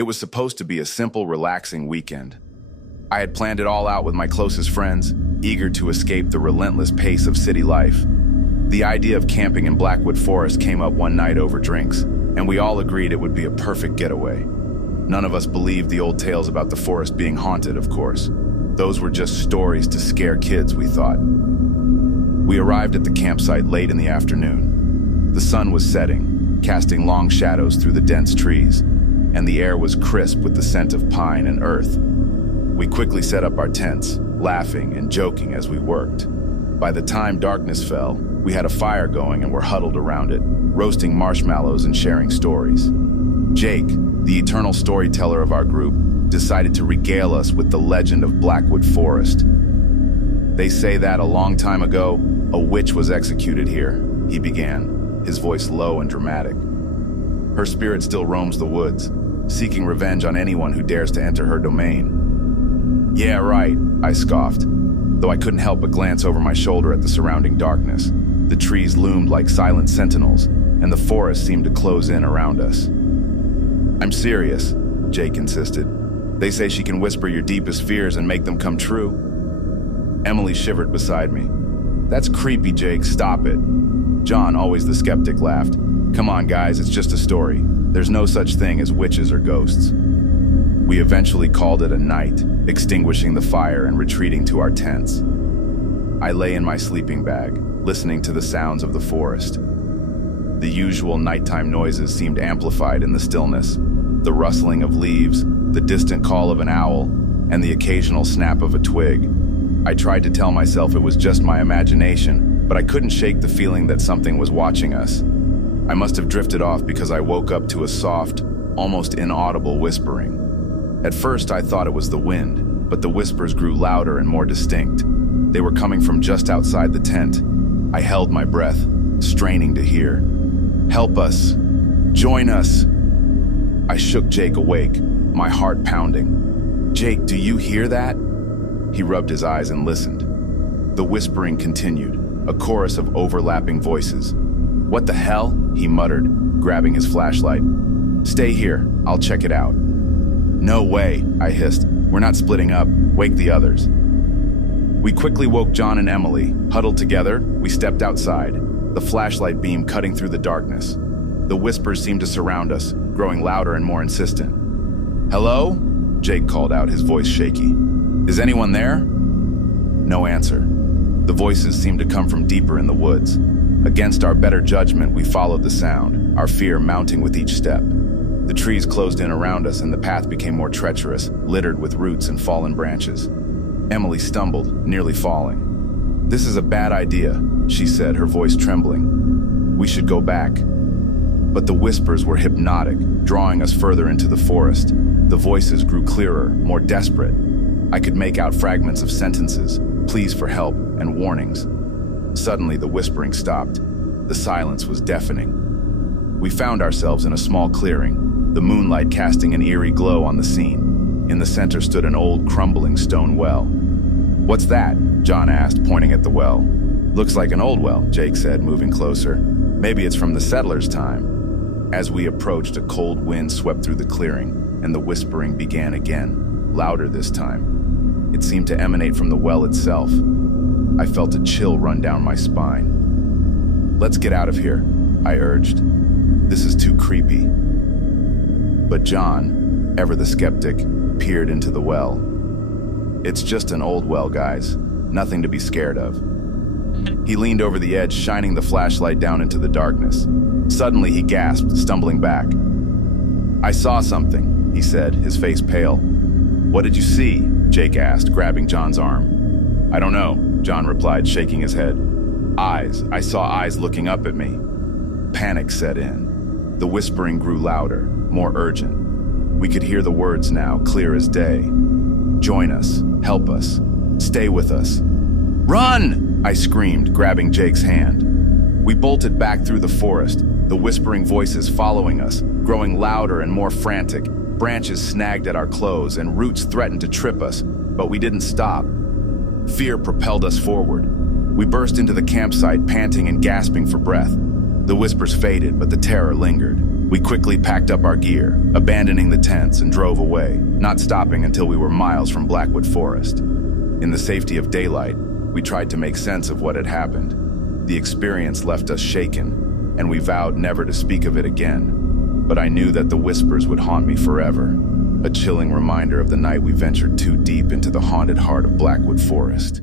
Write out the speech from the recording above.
It was supposed to be a simple, relaxing weekend. I had planned it all out with my closest friends, eager to escape the relentless pace of city life. The idea of camping in Blackwood Forest came up one night over drinks, and we all agreed it would be a perfect getaway. None of us believed the old tales about the forest being haunted, of course. Those were just stories to scare kids, we thought. We arrived at the campsite late in the afternoon. The sun was setting, casting long shadows through the dense trees, and the air was crisp with the scent of pine and earth. We quickly set up our tents, laughing and joking as we worked. By the time darkness fell, we had a fire going and were huddled around it, roasting marshmallows and sharing stories. Jake, the eternal storyteller of our group, decided to regale us with the legend of Blackwood Forest. They say that a long time ago, a witch was executed here, he began, his voice low and dramatic. Her spirit still roams the woods, seeking revenge on anyone who dares to enter her domain. Yeah, right, I scoffed, though I couldn't help but glance over my shoulder at the surrounding darkness. The trees loomed like silent sentinels, and the forest seemed to close in around us. I'm serious, Jake insisted. They say she can whisper your deepest fears and make them come true. Emily shivered beside me. That's creepy, Jake, stop it. John, always the skeptic, laughed. Come on, guys, it's just a story. There's no such thing as witches or ghosts. We eventually called it a night, extinguishing the fire and retreating to our tents. I lay in my sleeping bag, listening to the sounds of the forest. The usual nighttime noises seemed amplified in the stillness. The rustling of leaves, the distant call of an owl, and the occasional snap of a twig. I tried to tell myself it was just my imagination, but I couldn't shake the feeling that something was watching us. I must have drifted off because I woke up to a soft, almost inaudible whispering. At first I thought it was the wind, but the whispers grew louder and more distinct. They were coming from just outside the tent. I held my breath, straining to hear. Help us! Join us! I shook Jake awake, my heart pounding. Jake, do you hear that? He rubbed his eyes and listened. The whispering continued, a chorus of overlapping voices. What the hell? He muttered, grabbing his flashlight. Stay here, I'll check it out. No way, I hissed. We're not splitting up. Wake the others. We quickly woke John and Emily. Huddled together, we stepped outside, the flashlight beam cutting through the darkness. The whispers seemed to surround us, growing louder and more insistent. Hello? Jake called out, his voice shaky. Is anyone there? No answer. The voices seemed to come from deeper in the woods. Against our better judgment, we followed the sound, our fear mounting with each step. The trees closed in around us and the path became more treacherous, littered with roots and fallen branches. Emily stumbled, nearly falling. This is a bad idea, she said, her voice trembling. We should go back. But the whispers were hypnotic, drawing us further into the forest. The voices grew clearer, more desperate. I could make out fragments of sentences, pleas for help, and warnings. Suddenly, the whispering stopped. The silence was deafening. We found ourselves in a small clearing, the moonlight casting an eerie glow on the scene. In the center stood an old, crumbling stone well. What's that? John asked, pointing at the well. Looks like an old well, Jake said, moving closer. Maybe it's from the settlers' time. As we approached, a cold wind swept through the clearing, and the whispering began again, louder this time. It seemed to emanate from the well itself. I felt a chill run down my spine. Let's get out of here, I urged. This is too creepy. But John, ever the skeptic, peered into the well. It's just an old well, guys. Nothing to be scared of. He leaned over the edge, shining the flashlight down into the darkness. Suddenly he gasped, stumbling back. I saw something, he said, his face pale. What did you see? Jake asked, grabbing John's arm. I don't know, John replied, shaking his head. Eyes. I saw eyes looking up at me. Panic set in. The whispering grew louder, more urgent. We could hear the words now, clear as day. Join us. Help us. Stay with us. Run! I screamed, grabbing Jake's hand. We bolted back through the forest, the whispering voices following us, growing louder and more frantic. Branches snagged at our clothes and roots threatened to trip us, but we didn't stop. Fear propelled us forward. We burst into the campsite, panting and gasping for breath. The whispers faded, but the terror lingered. We quickly packed up our gear, abandoning the tents, and drove away, not stopping until we were miles from Blackwood Forest. In the safety of daylight, we tried to make sense of what had happened. The experience left us shaken, and we vowed never to speak of it again. But I knew that the whispers would haunt me forever, a chilling reminder of the night we ventured too deep into the haunted heart of Blackwood Forest.